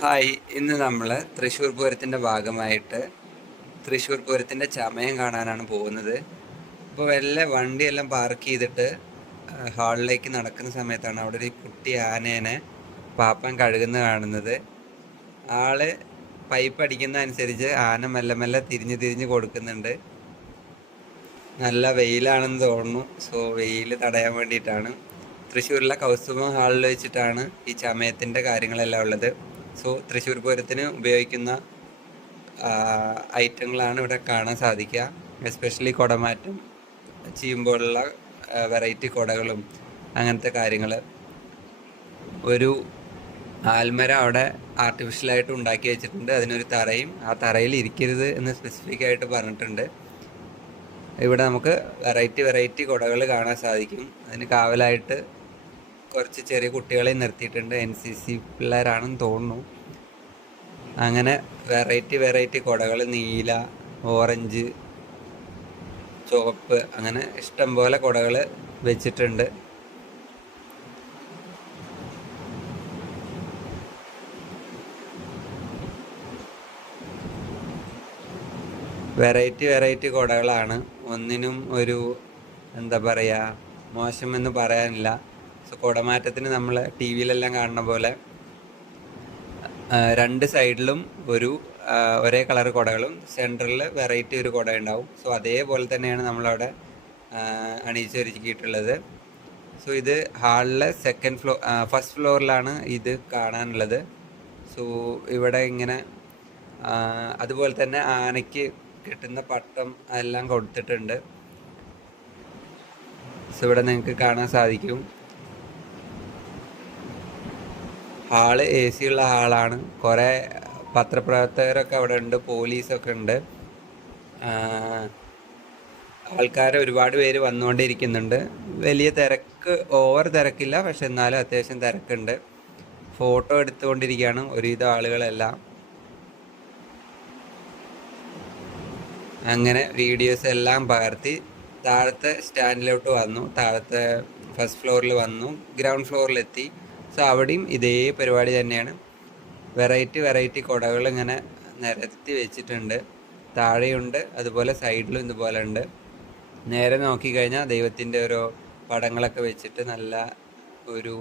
Hi ഇന്ന് നമ്മൾ തൃശ്ശൂർ പൂരത്തിന്റെ ഭാഗമായിട്ട് തൃശ്ശൂർ പൂരത്തിന്റെ ചമയം കാണാനാണ് പോകുന്നത്. ഇപ്പോൾ വല്ല വണ്ടിയെല്ലാം പാർക്ക് ചെയ്തിട്ട് ഹാളിലേക്ക് നടക്കുന്ന സമയത്താണ് അവിടെ ഒരു കുട്ടി ആനേനെ പാപ്പൻ കഴുകുന്ന കാണുന്നത്. ആൾ പൈപ്പ് അടിക്കുന്ന അനുസരിച്ച് ആന മെല്ലെ മെല്ലെ തിരിഞ്ഞ് തിരിഞ്ഞ് കൊടുക്കുന്നുണ്ട്. നല്ല വെയിലാണെന്ന് തോന്നുന്നു. സോ വെയിൽ തടയാൻ വേണ്ടിയിട്ടാണ്. തൃശ്ശൂരിലെ കൗസ്തുഭം ഹാളിൽ വെച്ചിട്ടാണ് ഈ ചമയത്തിന്റെ കാര്യങ്ങളെല്ലാം ഉള്ളത്. സോ തൃശ്ശൂർ പൂരത്തിന് ഉപയോഗിക്കുന്ന ഐറ്റങ്ങളാണ് ഇവിടെ കാണാൻ സാധിക്കുക. എസ്പെഷ്യലി കുടമാറ്റം ചെയ്യുമ്പോഴുള്ള വെറൈറ്റി കുടകളും അങ്ങനത്തെ കാര്യങ്ങൾ ഒരു ആൽമര അവിടെ ആർട്ടിഫിഷ്യലായിട്ട് ഉണ്ടാക്കി വെച്ചിട്ടുണ്ട്. അതിനൊരു തറയും ആ തറയിൽ ഇരിക്കരുത് എന്ന് സ്പെസിഫിക് ആയിട്ട് പറഞ്ഞിട്ടുണ്ട്. ഇവിടെ നമുക്ക് വെറൈറ്റി വെറൈറ്റി കുടകൾ കാണാൻ സാധിക്കും. അതിന് കാവലായിട്ട് കുറച്ച് ചെറിയ കുട്ടികളെ നിർത്തിയിട്ടുണ്ട്. എൻ സി സി പിള്ളേരാണെന്ന് തോന്നുന്നു. അങ്ങനെ വെറൈറ്റി വെറൈറ്റി കുടകൾ നീല ഓറഞ്ച് ചുവപ്പ് അങ്ങനെ ഇഷ്ടം പോലെ കുടകൾ വെച്ചിട്ടുണ്ട്. വെറൈറ്റി വെറൈറ്റി കുടകളാണ്. ഒന്നിനും ഒരു എന്താ പറയുക മോശമെന്ന് പറയാനില്ല. സോ കുടമാറ്റത്തിന് നമ്മൾ ടി വിയിലെല്ലാം കാണുന്ന പോലെ രണ്ട് സൈഡിലും ഒരു ഒരേ കളർ കുടകളും സെന്ററിൽ വെറൈറ്റി ഒരു കുട ഉണ്ടാവും. സോ അതേപോലെ തന്നെയാണ് നമ്മളവിടെ അണിയിച്ചൊരുക്കിയിട്ടുള്ളത് സോ ഇത് ഹാളിലെ സെക്കൻഡ് ഫ്ലോ ഫസ്റ്റ് ഫ്ലോറിലാണ് ഇത് കാണാനുള്ളത്. സോ ഇവിടെ ഇങ്ങനെ അതുപോലെ തന്നെ ആനയ്ക്ക് കിട്ടുന്ന പട്ടം എല്ലാം കൊടുത്തിട്ടുണ്ട്. സോ ഇവിടെ നിങ്ങൾക്ക് കാണാൻ സാധിക്കും. ഹാൾ എ സി ഉള്ള ഹാളാണ്. കുറേ പത്രപ്രവർത്തകരൊക്കെ അവിടെ ഉണ്ട് പോലീസൊക്കെ ഉണ്ട് ആൾക്കാർ ഒരുപാട് പേര് വന്നുകൊണ്ടിരിക്കുന്നുണ്ട് വലിയ തിരക്ക് ഓവർ തിരക്കില്ല പക്ഷെ എന്നാലും അത്യാവശ്യം തിരക്കുണ്ട്. ഫോട്ടോ എടുത്തുകൊണ്ടിരിക്കുകയാണ് ഒരുവിധം ആളുകളെല്ലാം. അങ്ങനെ വീഡിയോസ് എല്ലാം പകർത്തി താഴത്തെ സ്റ്റാൻഡിലോട്ട് വന്നു. താഴത്തെ ഫസ്റ്റ് ഫ്ലോറിൽ വന്നു. ഗ്രൗണ്ട് ഫ്ലോറിലെത്തി. സോ അവിടെയും ഇതേ പരിപാടി തന്നെയാണ്. വെറൈറ്റി വെറൈറ്റി കുടകൾ ഇങ്ങനെ നിരത്തി വെച്ചിട്ടുണ്ട്. താഴെയുണ്ട് അതുപോലെ സൈഡിലും ഇതുപോലെ ഉണ്ട്. നേരെ നോക്കിക്കഴിഞ്ഞാൽ ദൈവത്തിന്റെ ഓരോ പടങ്ങളൊക്കെ വെച്ചിട്ട് നല്ല ഒരു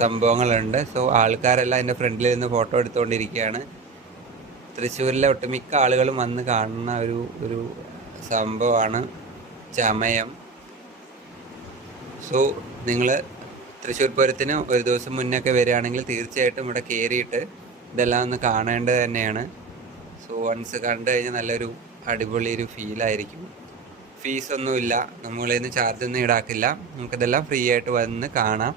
സംഭവങ്ങളുണ്ട്. സോ ആൾക്കാരെല്ലാം അതിന്റെ ഫ്രണ്ടിൽ നിന്ന് ഫോട്ടോ എടുത്തുകൊണ്ടിരിക്കുകയാണ്. തൃശ്ശൂരിലെ ഒട്ടുമിക്ക ആളുകളും വന്ന് കാണുന്ന ഒരു ഒരു സംഭവമാണ് ചമയം. സോ നിങ്ങൾ തൃശ്ശൂർ പൂരത്തിന് ഒരു ദിവസം മുന്നൊക്കെ വരികയാണെങ്കിൽ തീർച്ചയായിട്ടും ഇവിടെ കയറിയിട്ട് ഇതെല്ലാം ഒന്ന് കാണേണ്ടത് തന്നെയാണ്. സോ വൺസ് കണ്ടു കഴിഞ്ഞാൽ നല്ലൊരു അടിപൊളി ഒരു ഫീലായിരിക്കും ഫീസൊന്നുമില്ല നമ്മളിൽ നിന്ന് ചാർജൊന്നും ഈടാക്കില്ല. നമുക്കിതെല്ലാം ഫ്രീ ആയിട്ട് വന്ന് കാണാം.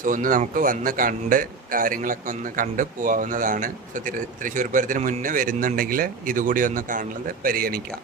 സോ ഒന്ന് നമുക്ക് വന്ന് കണ്ട് കാര്യങ്ങളൊക്കെ ഒന്ന് കണ്ട് പോവാവുന്നതാണ്. സോ തൃശ്ശൂർ പൂരത്തിന് മുന്നേ വരുന്നുണ്ടെങ്കിൽ ഇതുകൂടി ഒന്ന് കാണുന്നത് പരിഗണിക്കാം.